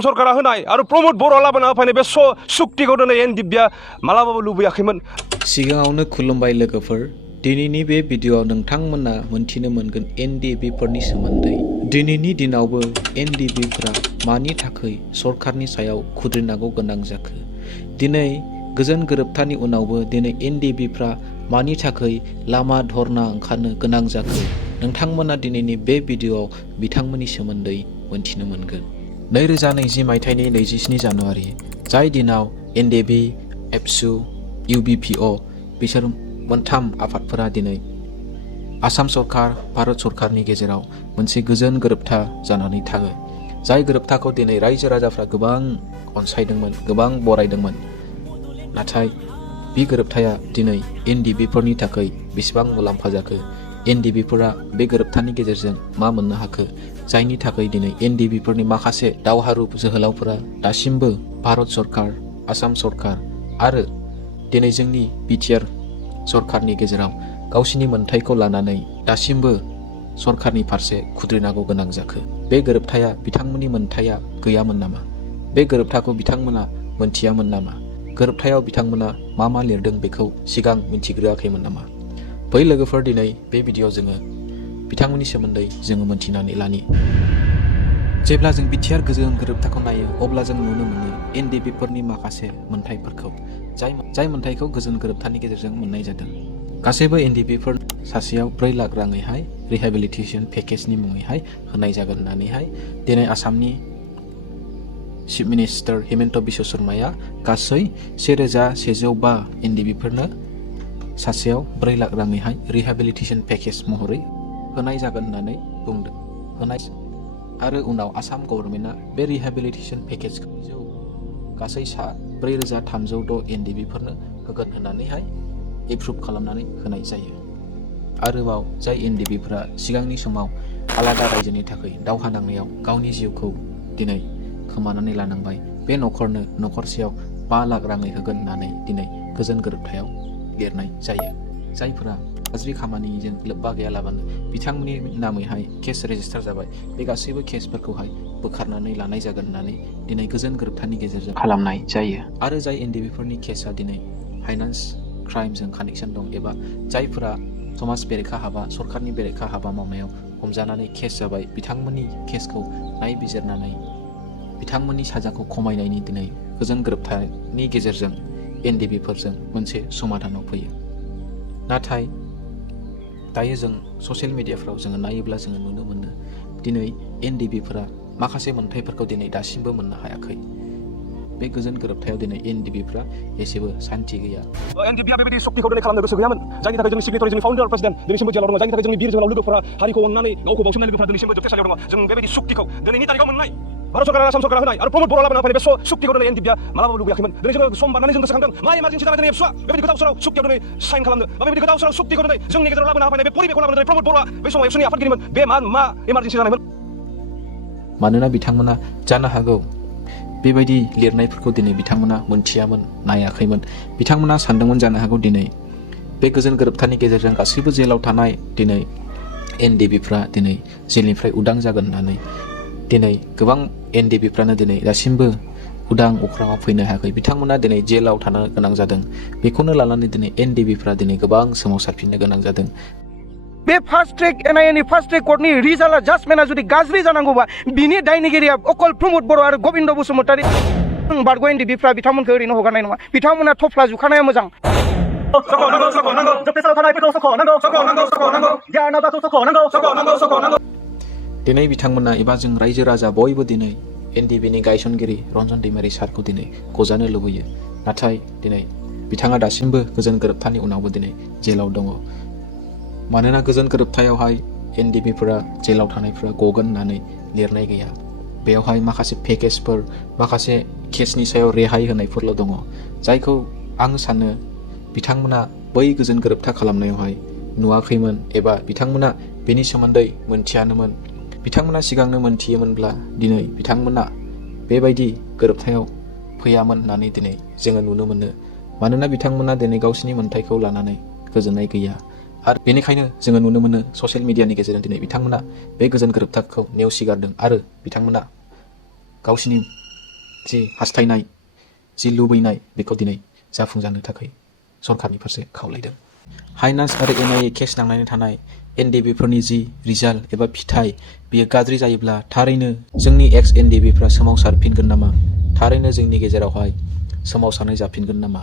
सरकारा होनाय आरो प्रमोद बर' लाबोना होफैनाय बे सुक्तिखौ दिनै एनडिएफबिआ मालाबाबो लुबैयाखैमोन। सिगाङावनो खुलुमबाय लोगोफोर, दिनैनि बे भिडिअ'आव नोंथांमोना मोनथिनो मोनगोन एनडिएफबिफोरनि सोमोन्दै। दिनैनि दिनावबो एनडिएफबिफोरा मानि थाखाय सरकारनि सायाव खुद्रिनांगौ गोनां जाखो? दिनै गोजोन गोरोबथानि उनावबो दिनै एनडिएफबिफ्रा मानि थाखाय लामा धरना ओंखारनो गोनां जाखो? नोंथांमोना दिनैनि बे भिडिअ'आव बिथांमोननि सोमोन्दै मोनथिनो मोनगोन। 2020 मायथाइनि 27 जानुवारि, जाय दिनाव एनडिएफबि, एबसु, इउबिपिअ बिसोर मोनथाम आफादफोरा दिनै आसाम सरकार, भारत सरकारनि गेजेराव मोनसे गोजोन गोरोबथा जानानै थाङो। जाय गोरोबथाखौ दिनै रायजो राजाफ्रा गोबां अनसायदोंमोन, गोबां बरायदोंमोन। नाथाय बे गोरोबथाया दिनै एनडिएफबिफोरनि थाखाय बेसेबां मुलाम्फा जाखो? एनडिएफबिफोरा बे गोरोबथानि गेजेरजों मा मोननो हाखो? जायनि थाखाय दिनै एनडिएफबिफोरनि माखासे दावहारु जोहोलावफोरा दासिमबो भारत सरकार, आसाम सरकार आरो दिनै जोंनि बिटिआर सरकारनि गेजेराव गावसिनि मोन्थाइखौ लानानै दासिमबो सरकारनि फारसे खुद्रिनांगौ गोनां जाखो? बे गोरोबथाया बिथांमोननि मोन्थाइया गैयामोन नामा? बे गोरोबथाखौ बिथांमोना मोनथियामोन नामा? गोरोबथायाव बिथांमोना मा लिरदों बेखौ सिगां मिन्थिग्रोआखैमोन नामा? बै लोगोफोर, दिनै बे भिडिअ'आव जोङो बिथांमोननि सोमोन्दै जोङो मोनथिनानै लानि। जेब्ला जों बिटिआर गोजोन गोरोबथाखौ नायो अब्ला जों नुनो मोनो एनडिएफबिफोरनि माखासे मोन्थाइफोरखौ, जाय मोन्थाइखौ गोजोन गोरोबथानि गेजेरजों मोननाय जादों। गासैबो एनडिएफबिफोर सासेयाव 4 लाख राङैहाय रिहेबिलिटेसन पेकेजनि मुङैहाय होनाय जागोन होननानैहाय दिनै आसामनि चिफ मिनिस्टार हिमन्त बिश्व शर्माया गासै 1105 एनडिएफबिफोरनो सासेयाव 4 लाख राङैहाय रिहेबिलिटेसन पेकेज महरै होनाय जागोन होननानै बुंदों। आरो उनाव आसाम गभर्नमेन्टआ बे रिहेबिलिटेसन पेकेजखौ गासै 4306 एनडिएफबिफोरनो होगोन होननानैहाय एप्रुभ खालामनानै होनाय जायो। आरोबाव जाय एनडिएफबिफोरा सिगांनि समाव आलादा रायजोनि थाखाय दावहा नांनायाव गावनि जिउखौ दिनै खोमानानै लानांबाय, बे न'खरनो न'खरसेयाव 5 लाख राङै होगोन होननानै दिनै गोजोन गोरोबथायाव लिरनाय जायो। जायफोरा गाज्रि खामानिजों लोब्बा गैयालाबानो बिथांमोननि नामैहाय केस रेजिस्टार जाबाय, बे गासैबो केसफोरखौहाय बोखारनानै लानाय जागोन होननानै दिनै गोजोन गोरोबथानि गेजेरजों खालामनाय जायो। आरो जाय एनडिएफबिफोरनि केसआ दिनै फाइनान्स क्राइमजों कानेक्सन दं एबा जायफोरा समाज बेरेखा हाबा, सरकारनि बेरेखा हाबा मावनायाव हमजानानै केस जाबाय, बिथांमोननि केसखौ नायबिजिरनानै बिथांमोननि साजाखौ खमायनायनि दिनै गोजोन गोरोबथानि गेजेरजों एनडिएफबिफोरजों मोनसे समाधानाव फैयो। नाथाय दायो जों ससियेल मिडियाफ्राव जोङो नायोब्ला जोङो नुनो मोनो दिनै एनडिएफबिफोरा माखासे मोन्थाइफोरखौ दिनै दासिमबो मोननो हायाखै। बे गोजोन गोरोबथायाव दिनै एनडिएफबिफ्रा एसेबो सान्थि गैया। एनडिएफबिआ बेबायदि सक्तिखौ दिनै खालामनो गोसो गैयामोन, जायनि थाखाय जोंनि सिगनेटारि, जोंनि फाउन्डार प्रेसिडेन्ट दिनैसिमबो जेलाव दङ, जायनि थाखाय जोंनि बिर जोहोलाव लोगोफोरा हारिखौ अननानै गावखौ बाउसोमनाय लोगोफोरा दिनैसिमबो जोबथेसालियाव दङ। जों बेबायदि सक्तिखौ दिनैनि तारिखाव मोननाय भारत सरकार, आसाम सरकार होनाय आरो प्रमोद बर' लाबोना होफैनाय बे सक्तिखौ दिनै एनडिएफबिआ मालाबाबो लुबैयाखैमोन। दिनै जोङो सम बारनानै जों गोसोखांदों मा इमारजेन्सि जानानै दिनै एबसुआ बेबायदि गोदाव सोराव सक्तियाव दिनै साइन खालामनो बा बेबायदि गोदाव सोराव सक्तिखौ दिनै जोंनि गेजेराव लाबोना होफैनाय बे परिबेखौ लाबोना दिनै प्रमोद बर'आ बे समाव एबसुनि आफादगिरिमोन। बे मा इमारजेन्सि जानायमोन? मानोना बिथांमोना जानो हागौ बेबायदि लिरनायफोरखौ दिनै बिथांमोना मोनथियामोन, नायाखैमोन। बिथांमोना सानदोंमोन जानो हागौ दिनै बे गोजोन गोरोबथानि गेजेरजों गासैबो जेलाव थानाय दिनै एनडिएफबिफ्रा दिनै जेलनिफ्राय उदां जागोन होननानै। दिनै गोबां एनडिएफबिफ्रानो दिनै दासिमबो उदां अख्राङाव फैनो हायाखै। बिथांमोना दिनै जेलाव थानो गोनां जादों। बेखौनो लानानै दिनै एनडिएफबिफ्रा दिनै गोबां सोमावसारफिननो गोनां जादों। बे फार्स्ट ट्रेक एनआइएनि फार्स्ट ट्रेक कर्टनि रिजाल्टआ जाजमेन्टआ जुदि गाज्रि जानांगौबा बिनि दायनिगिरिया अकल प्रमोद बर' आरो गबिन्द बसुमतारी। बारग' एनडिएफबिफ्रा बिथांमोनखौ ओरैनो हगारनाय नङा। बिथांमोना थफ्ला जुखानाया मोजां। दिनै बिथांमोना एबा जों रायजो राजा बयबो दिनै एनडिएफबिनि गायसनगिरि रन्जन दैमारि सारखौ दिनै गजानो लुबैयो। नाथाय दिनै बिथाङा दासिमबो गोजोन गोरोबथानि उनावबो दिनै जेलाव दङ। मानोना गोजोन गोरोबथायावहाय एनडिएफबिफोरा जेलाव थानायफोरा गगोन होननानै लिरनाय गैया। बेयावहाय माखासे पेकेजफोर, माखासे केसनि सायाव रेहाय होनायफोरल' दङ। जायखौ आं सानो बिथांमोना बै गोजोन गोरोबथा खालामनायावहाय नुवाखैमोन एबा बिथांमोना बेनि सोमोन्दै मोनथियानोमोन। बिथांमोना सिगांनो मोनथियोमोनब्ला दिनै बिथांमोना बेबायदि गोरोबथायाव फैयामोन होननानै दिनै जोङो नुनो मोनो। मानोना बिथांमोना दिनै गावसिनि मोन्थाइखौ लानानै गोजोननाय गैया। आरो बेनिखायनो जोङो नुनो मोनो ससियेल मिडियानि गेजेरजों दिनै बिथांमोना बे गोजोन गोरोबथाखौ नेवसिगारदों आरो बिथांमोना गावसिनि जि हास्थायनाय जि लुबैनाय बेखौ दिनै जाफुंजानो थाखाय सरकारनि फारसे खावलायदों। हाइनान्स आरो NIA केस नांनानै थानाय NDBफोरनि जि रिजाल्ट एबा फिथाइ बेयो गाज्रि जायोब्ला थारैनो जोंनि NDBफ्रा सोमावसारफिनगोन नामा? थारैनो जोंनि गेजेरावहाय सोमावसारनाय जाफिनगोन नामा?